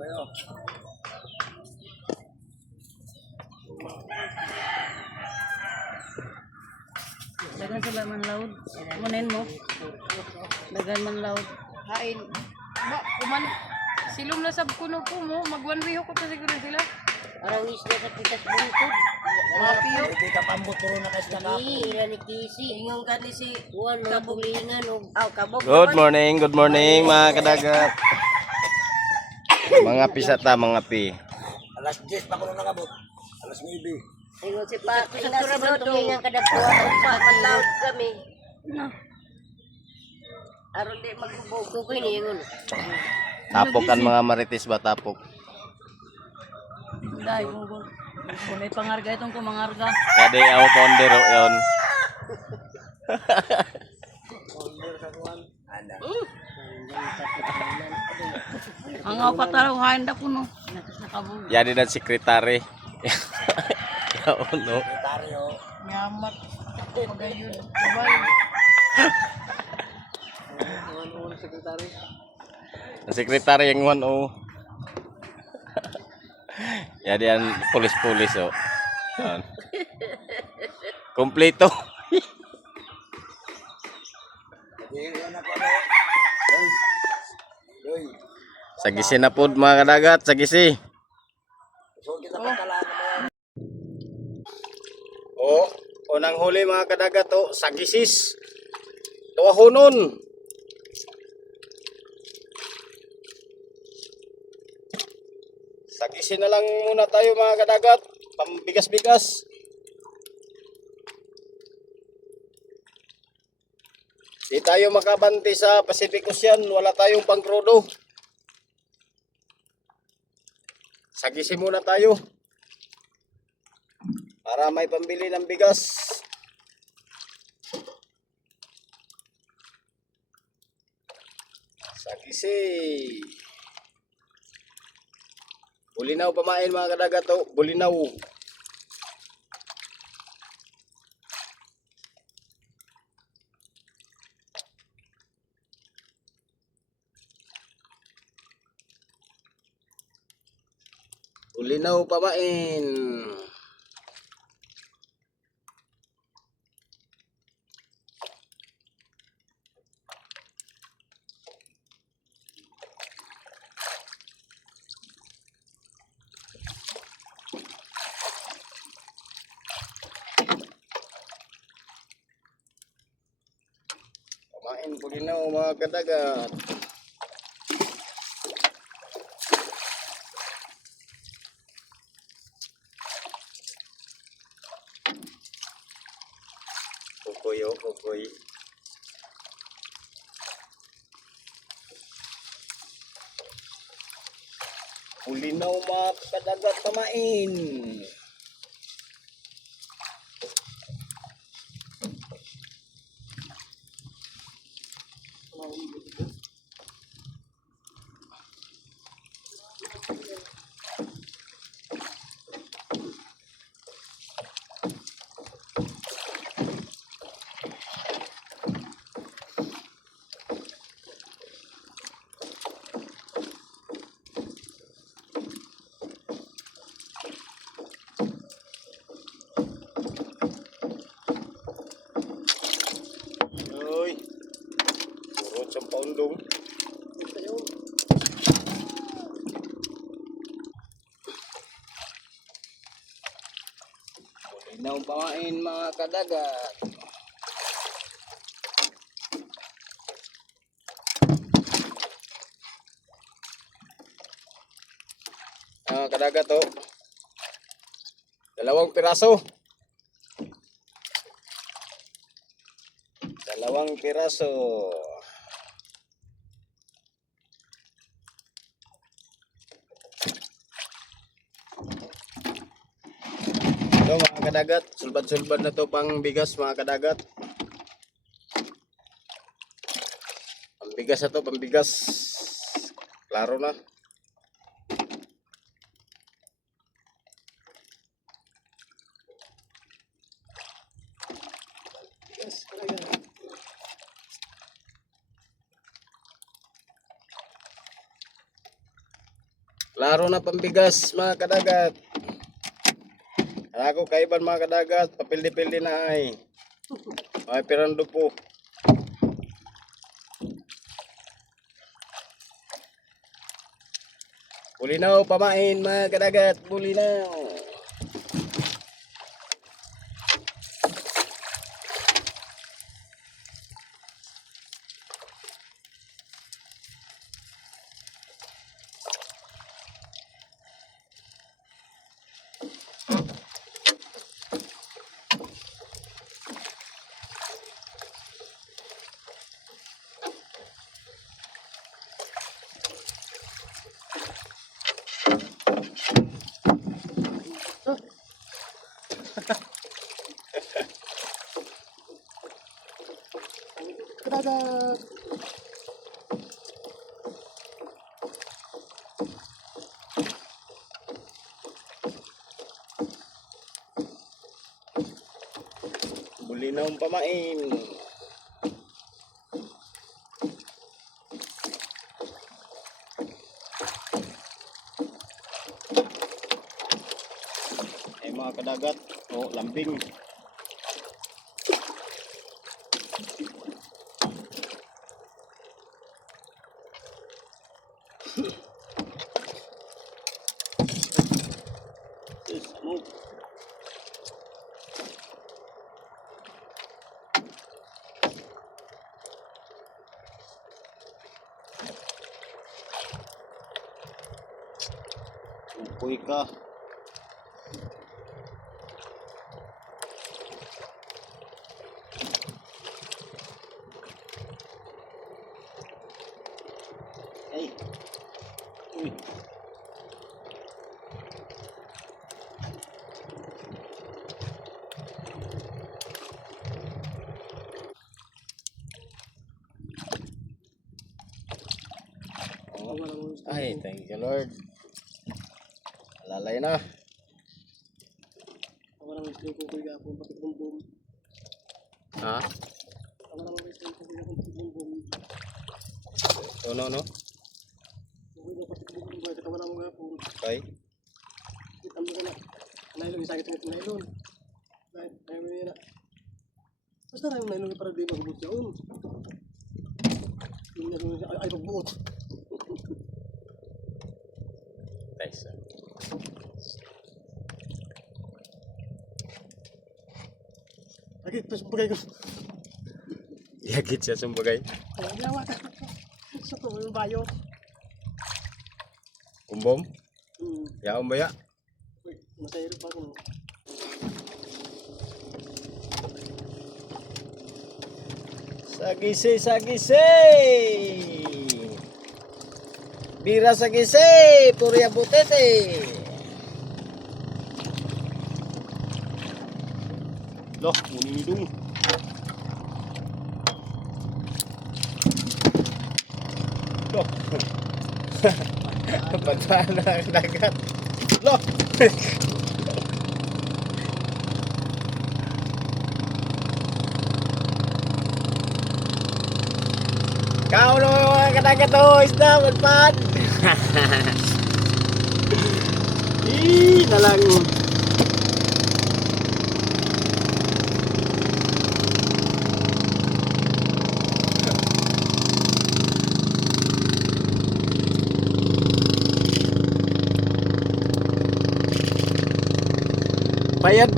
Dagan sa man laud. Kunin mo. Dagan man laud. Hain. Ba, kuman. Silom na sab kuno ko mo. Mag-one way ko to siguro sila. Orang isda sa pitas bungkod. Mga piyo. Hindi ka pambuturo na kasi na Ira ni Kisi. Ingon ka ni si Buwan no, bulingan o. Kabog. Good morning mga kadagat. Mga pisata, mga pi. alas 10 pa ko nung nakabot. Alas 9. Ingon si Pato sa turabang tumingan kadagpuan. Pagpatawad kami. Na. Aron di magbubog. Kukoy ni ingon. Tapok kan mga marites ba tapok. Dai mo ko. Kunay pangarga itong kumangarga. Kade ako ponder yon. Ang pa taraw handa ko no. Natas nakabog. Yan din ang sekretary. Yaon no. Sekretaryo. Nyamat. Pagayon. Sabay. Ang sekretary yang 1-0. Yan yan pulis-pulis oh. Yan. Kompleto. Yan na po. Yoy. Sagisi na pod mga kadagat, sagisi. So kita pagkalaan naman. Oh, unang huli mga kadagat oh, sagisis. Tuwahonon. Sagisin na lang muna tayo mga kadagat, pambigas-bigas. Di tayo makabanti sa Pacific Ocean, wala tayong pangkrudo. Sagisin muna tayo para may pambili ng bigas. Sagisi. Bulinaw pamain mga kadagat oh, bulinaw. Bulinaw pamain. Pamain bulinaw mga kadagat. Kukoy oh, kukoy. Bulinaw mga kadagat pamain. Uy, puro sampaundong. Bulinaw pamain mga kadagat. Kadagat oh. Dalawang piraso. Dalawang piraso. Ito mga kadagat, sulbad-sulbad na to pang bigas mga kadagat. Pambigas na to, pambigas. Klaro na. Klaro na pambigas mga kadagat. Ako kaiban mga kadagat, papildi-pildi na ay. Ay pirando po. Bulinaw pamain mga kadagat, bulinaw. Kadagat. Bulinaw pamain. Ay mga kadagat, lambing. Uy ka. Ay. Uy. Ay, thank you Lord. Lalay na. Ako lang gusto ko kuya ako pati bumbum. Ha? Ako lang gusto ko kuya ako pati bumbum. No. Kuya pati bumbum ba ka wala mo nga po. Okay. Kita mo na. Nailon sakit ng nailon. Ay na. Basta na yung nailon para di magbuot yaon. Yung nailon ay magbuot. Nice. Lagi terus bagay ko. Yagit siya sumbagay. Ay yawa ka. Sa to yung bayo. Umbom? Hmm. Ya umbaya? Uy, masayro pa ko. Sagise. Bira sagise, purya butete. Loh, muni dong. Loh. Bataan na ang dagat. Loh. Kau no kadagat to, isda magpad. Nalang.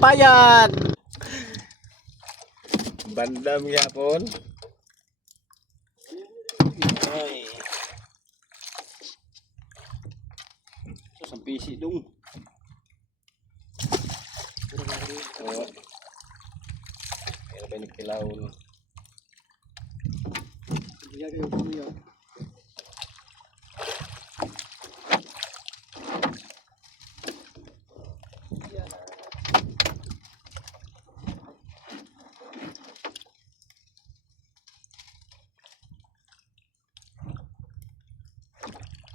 Payat. Bandam yapon. Ay. So sampai si dong. Oh. Kaya banyak kilaun. Iya kayo kuya.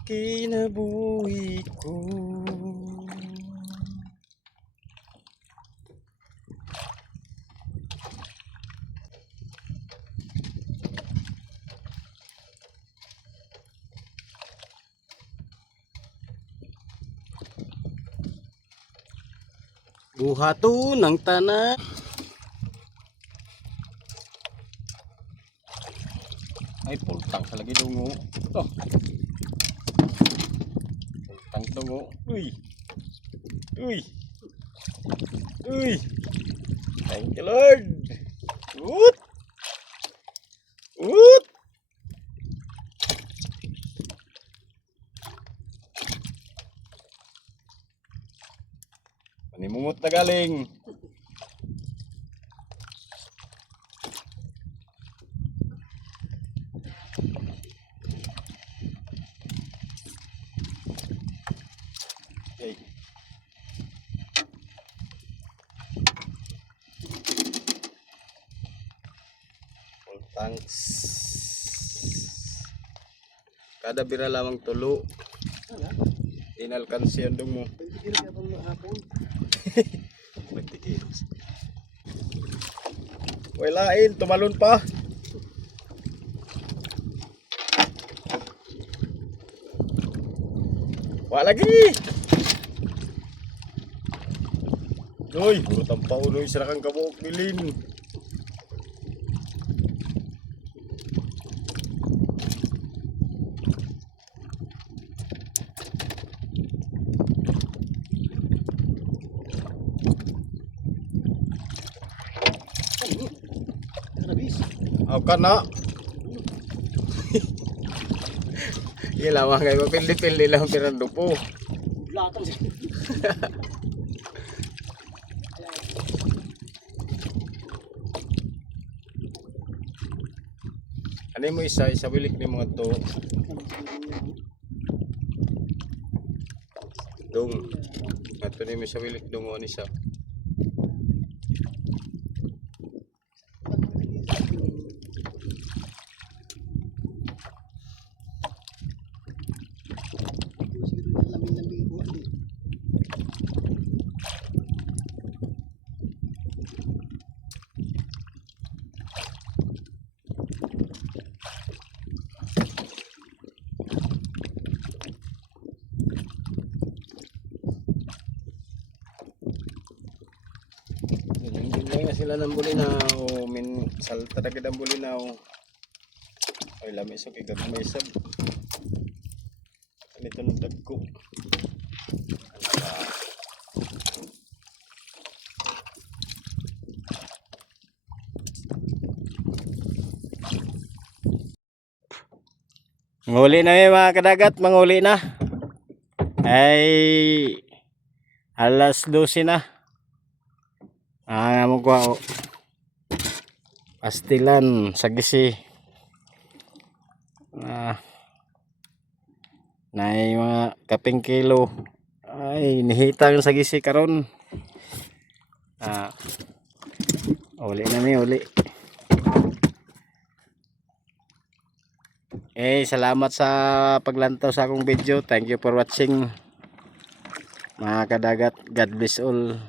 Kinabuhi ko. Buhato ng tanan. Ay, pultang sa lagi dungo. Oh. Pultang dungo. Uy. Uy. Uy. Thank you, Lord. Woot. Woot. Manimungot na galing. Okay. Full tanks. Kada bira lamang tulo. Inalkansi ang dung mo. Hindi na kaya hapon. Nagtigil. Walain, tumalon pa. Wala lagi. Uy, puro tampaw uloy sa kang kabuok bilin. Kanabis. Aw ka na. Lamang kayo mapildi-pildi lang pirando po. Latang siya. Ano mo isa wilik ni mga to. Dong. Ato ni mo sa wilik dong o isa. Hindi nga sila ng bulinaw, min salta na kita ng bulinaw. Ay lamis o kigat may sab. Ganito ng dagko. Ano ba? Manguli na mga kadagat, manguli na. Ay alas 12 na. Mo ko pastilan sagisi. Na mga kaping kilo. Ay nihitang sagisi karon. Uli na mi uli. Salamat sa paglantaw sa akong video. Thank you for watching. Mga kadagat, God bless all.